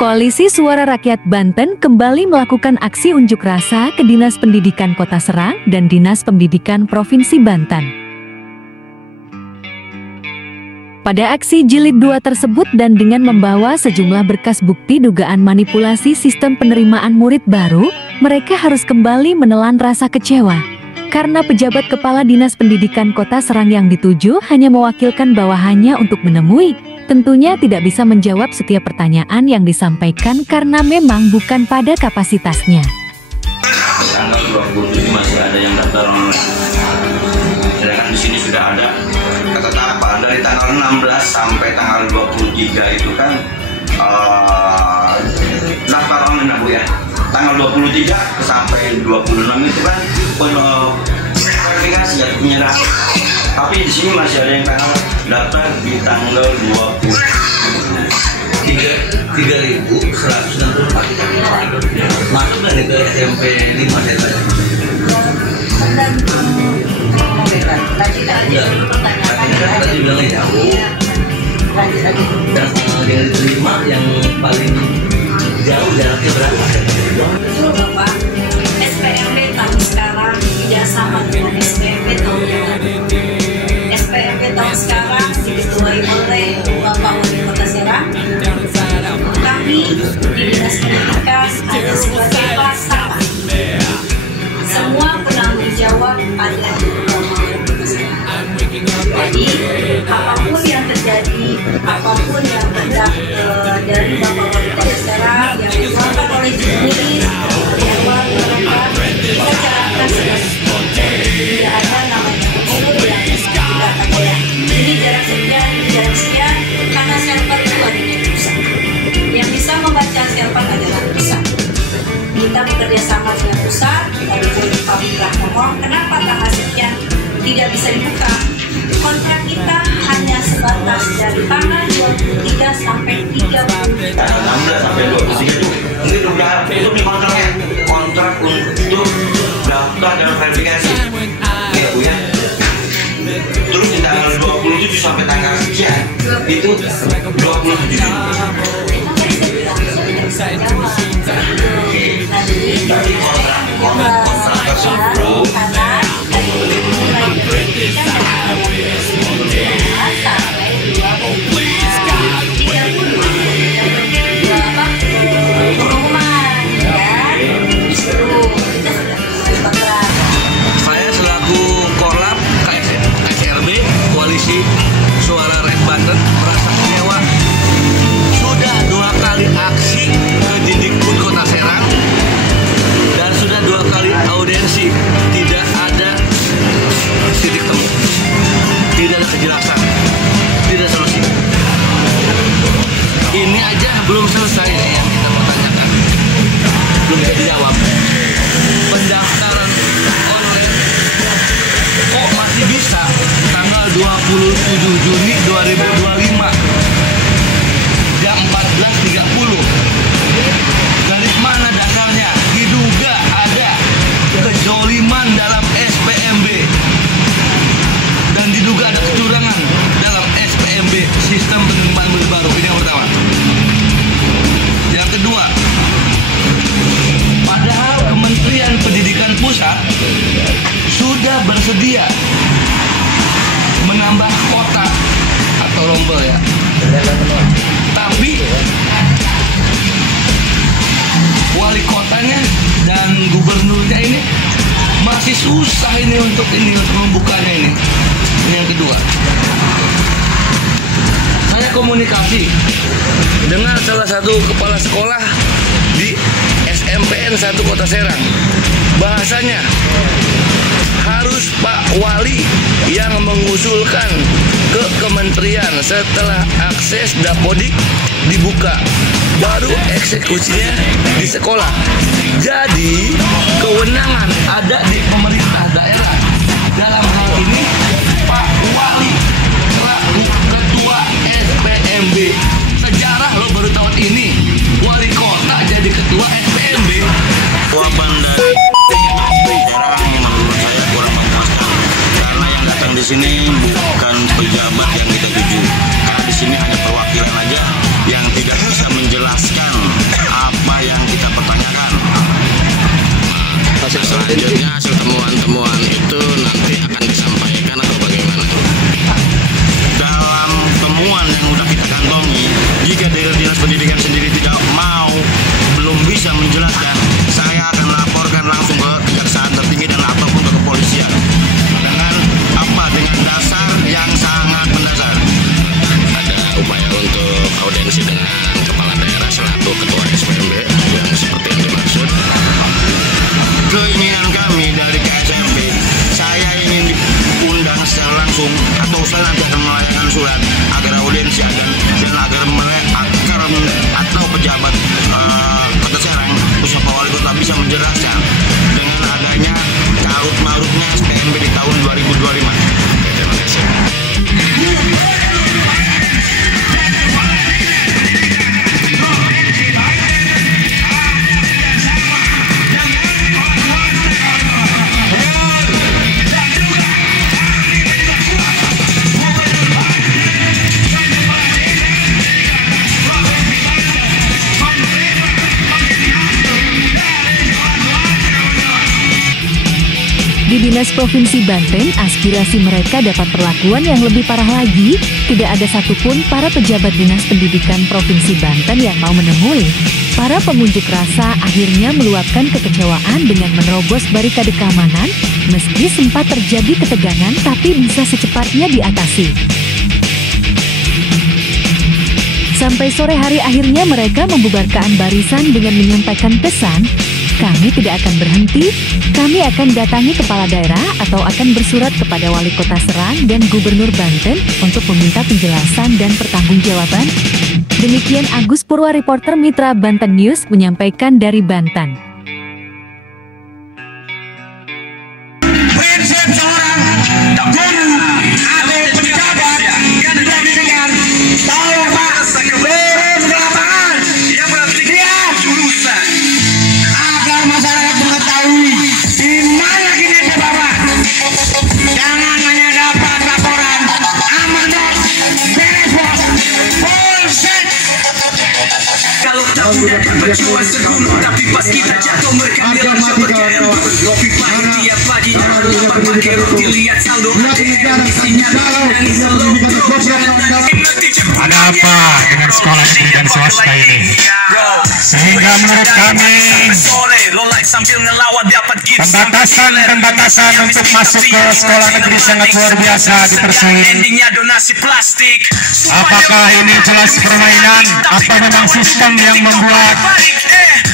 Koalisi Suara Rakyat Banten kembali melakukan aksi unjuk rasa ke Dinas Pendidikan Kota Serang dan Dinas Pendidikan Provinsi Banten. Pada aksi jilid 2 tersebut dan dengan membawa sejumlah berkas bukti dugaan manipulasi sistem penerimaan murid baru, mereka harus kembali menelan rasa kecewa. Karena pejabat Kepala Dinas Pendidikan Kota Serang yang dituju hanya mewakilkan bawahannya untuk menemui, tentunya tidak bisa menjawab setiap pertanyaan yang disampaikan karena memang bukan pada kapasitasnya. Tanggal 27 masih ada yang daftar online. Sedangkan di sini sudah ada ketetapan dari tanggal 16 sampai tanggal 23 itu kan daftar online Bu ya. Tanggal 23 sampai 26 itu kan verifikasi ya penyerah. Tapi di sini masih ada yang tanggal daftar di tanggal 20. 3.164 masuk dari ke SMP 5 saya tanya. Tadi bilangnya jauh. Dan yang diterima yang paling jauh jaraknya berapa? Bapak, SPMB tahun sekarang tidak sama dengan SPMB tahun yang lalu. SPMB tahun sekarang diketuai oleh Bapak Wali Kota Serang. Kami di Dinas Pendidikan hanya sebagai pelaksana. Semua penanggung jawab ada di Bapak Wali Kota Serang. Jadi apapun yang terjadi, apapun yang hendak dari Bapak Wali Kota Serang yang dilakukan oleh jenis lewat mereka, kita jalankan sebagai tidak ada namanya unsur yang dikatakan ini jarak sekian karena server itu ada di pusat. Yang bisa membaca server adalah pusat. Kita bekerja sama dengan pusat, kita bicara Pak ngomong, kenapa tanggal sekian tidak bisa dibuka? Kontrak kita hanya sebatas dari tanggal 23 sampai 30. Tanggal 16 sampai 23 itu mungkin udah itu di kontraknya. Kontrak untuk daftar dan verifikasi. Ya Bu ya. Terus di tanggal 27 sampai tanggal sekian itu 27 Juni. Jadi kontrak tersebut Saya selaku Korlap KSRB Koalisi Suara Rakyat Banten merasa kecewa. Sudah 2 kali aksi ke Didikbud Kota Serang dan sudah 2 kali audiensi, tidak ada titik temu, tidak ada kejelasan, tidak ada solusi. Ini aja belum selesai yang kita pertanyakan, belum bisa dijawab. Pendaftaran online kok masih bisa tanggal 27 Juni 2025 jam 14.30. Dari mana dasarnya? Diduga ada kejoliman dalam SPMB dan diduga ada kecurangan dalam SPMB, sistem penerimaan murid baru. Ini yang pertama. Yang kedua, padahal Kementerian Pendidikan Pusat sudah bersedia menambah kota atau rombel ya, tapi wali kotanya dan gubernurnya ini masih susah untuk membukanya ini. Ini yang kedua. Saya komunikasi dengan salah satu kepala sekolah di SMPN 1 Kota Serang. Bahasanya harus Pak Wali yang mengusulkan ke kementerian setelah akses Dapodik dibuka, baru eksekusinya di sekolah. Jadi kewenangan ada di pemerintah daerah. Dalam hal ini Pak Wali selaku ketua SPMB. Sejarah lo baru tahun ini wali kota jadi ketua SPMB. Jawaban dari Serang menurut saya kurang memuaskan karena yang datang di sini bukan pejabat yang kita tuju. Karena di sini hanya perwakilan aja yang tidak bisa menjelaskan Indonesia dan agar mereka atau pejabat Kota Serang bersama Pak Wali Kota bisa menjelaskan dengan adanya carut marutnya SPMB di tahun 2025. Terima kasih. Di Dinas Provinsi Banten, aspirasi mereka dapat perlakuan yang lebih parah lagi. Tidak ada satupun para pejabat Dinas Pendidikan Provinsi Banten yang mau menemui. Para pengunjuk rasa akhirnya meluapkan kekecewaan dengan menerobos barikade keamanan, meski sempat terjadi ketegangan tapi bisa secepatnya diatasi. Sampai sore hari akhirnya mereka membubarkan barisan dengan menyampaikan pesan, "Kami tidak akan berhenti, kami akan datangi kepala daerah atau akan bersurat kepada Wali Kota Serang dan Gubernur Banten untuk meminta penjelasan dan pertanggungjawaban." Demikian Agus Purwa, reporter Mitra Banten News menyampaikan dari Banten. Prinsip seorang guru atau pejabat yang pendidikan tahu Pak, turun ke lapangan yang berarti jurusan agar masyarakat mengetahui di mana kinerja Bapak. Jangan hanya dapat laporan amanat beres bos, bullshit. Kalau tak mudah berjuang segunung, tapi pas kita jatuh mereka bilang berkaya. Ngopi pagi tiap pagi, lapar pakai roti, lihat saldo ATM isinya nangis selalu. Ada apa dengan sekolah negeri dan swasta ini? Sehingga menurut kami pembatasan untuk masuk ke sekolah negeri sangat luar biasa dipersulit. Apakah ini jelas permainan? Apa memang sistem yang membuat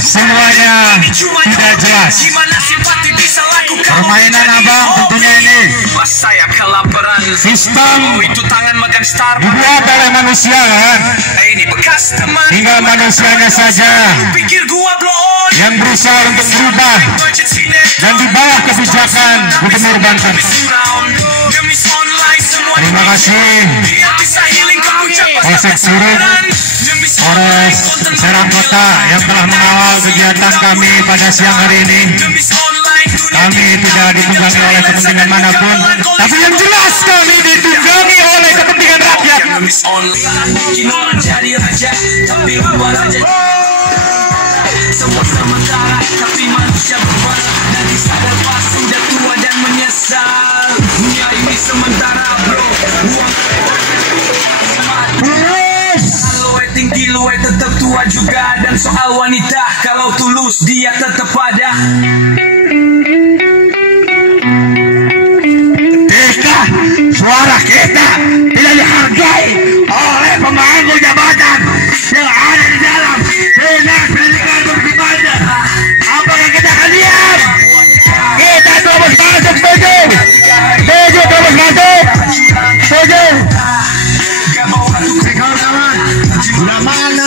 semuanya tidak jelas? Permainan abang tentunya ini sistem dibuat oleh manusia kan? Tinggal manusianya saja yang berusaha untuk berubah dan di bawah kebijakan Gubernur Banten. Terima kasih Polsek Surut, Polres Serang Kota yang telah mengawal kegiatan kami pada siang hari ini. Kami tidak ditunggangi oleh kepentingan manapun, tapi yang jelas kami ditunggangi oleh kepentingan rakyat. Semua sementara, tapi manusia berubah. Nanti sadar pas sudah tua dan menyesal. Dunia ini sementara bro. Kalau tinggi lu tetap tua juga. Dan soal wanita, kalau tulus dia tetap ada. Ketika suara kita tidak dihargai oleh pemangku jabatan yang ada di dalam Dinas Pendidikan Provinsi Banten, apakah kita akan diam? Kita terus masuk, setuju? Setuju, terus masuk? Setuju? Kawan-kawan, bila mana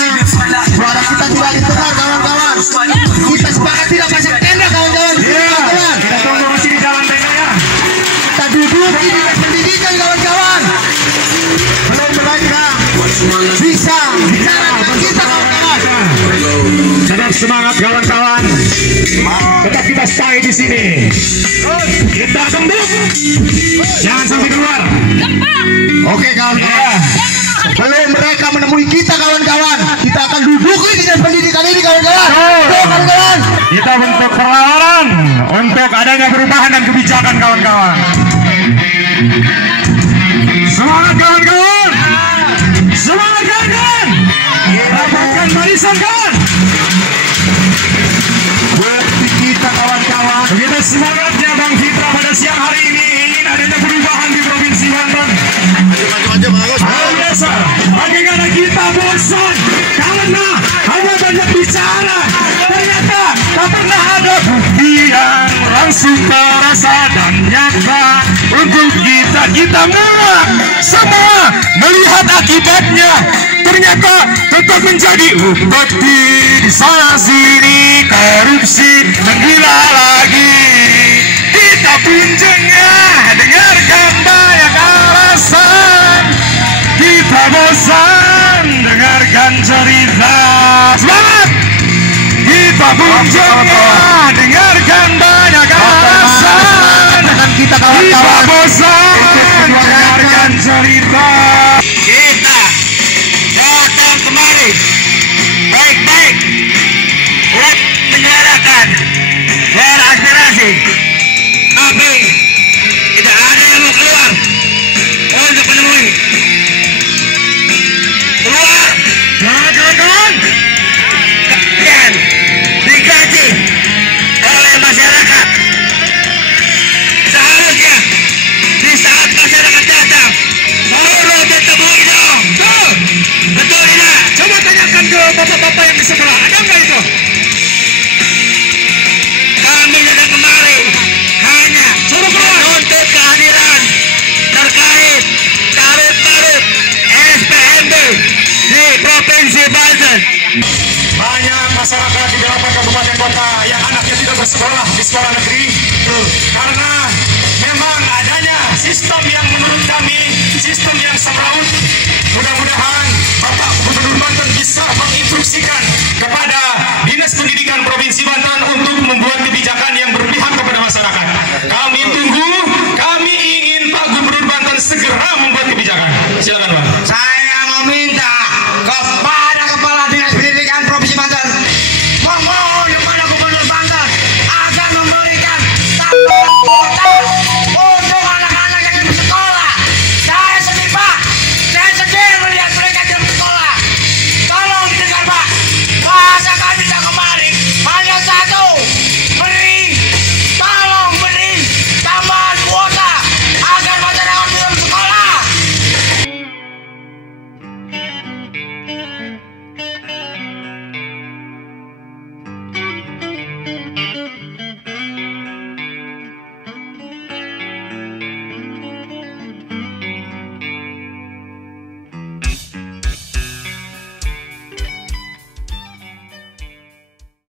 suara kita tidak didengar, kawan-kawan, kita sepakat tidak masuk tenda, kawan-kawan. Kawan-kawan, kita tunggu masih di dalam tenda ya. Kita duduk di Dinas Pendidikan, kawan-kawan. Belum terbaca bisa bicara dengan kita, kawan-kawan. Tetap semangat kawan-kawan. Tetap kita stay di sini. Kita tembus. Jangan sampai keluar. Oke, kawan-kawan. Belum mereka menemui kita, kawan-kawan, kita akan duduk di Dinas Pendidikan ini, kawan-kawan. Kawan-kawan, Kita bentuk perlawanan untuk adanya perubahan dan kebijakan kawan-kawan. Semangat kawan-kawan. Semangat kawan-kawan. Rapatkan barisan kawan. bukti kita, kawan-kawan. Begitu semangatnya Bang Fitra pada siang hari ini, ingin adanya perubahan di Provinsi Banten. Luar biasa. Bagaimana kita bosan karena hanya banyak bicara, ternyata tak pernah ada bukti yang langsung terasa dan nyata untuk kita semua melihat akibatnya ternyata tetap menjadi bukti. Di sana sini korupsi menggila lagi. Kita pun jengah dengarkan banyak alasan. Kita bosan dengarkan cerita. Semangat! Kita pun jengah dengarkan banyak alasan. Kita bosan dengarkan cerita. Kita datang kembali baik-baik untuk menyuarakan aspirasi, tapi tidak ada yang mau keluar untuk menemui. Keluar, kawan-kawan, kalian digaji oleh masyarakat. Seharusnya di saat masyarakat datang baru ditemui dong. Betul tidak? Coba tanyakan ke bapak-bapak yang di sebelah, ada nggak itu? Kami datang kemari hanya menuntut kehadiran terkait tarif-tarif SPMB di Provinsi Banten. Banyak masyarakat di 8 kabupaten kota yang anaknya tidak bersekolah di sekolah negeri karena memang adanya sistem yang menurut kami sistem yang semraut. Mudah-mudahan Bapak Gubernur Banten bisa menginstruksikan kepada Dinas Pendidikan Provinsi Banten untuk membuat kebijakan yang berpihak kepada masyarakat. Kami tunggu, kami ingin Pak Gubernur Banten segera membuat kebijakan. Silakan Pak. Saya meminta kepada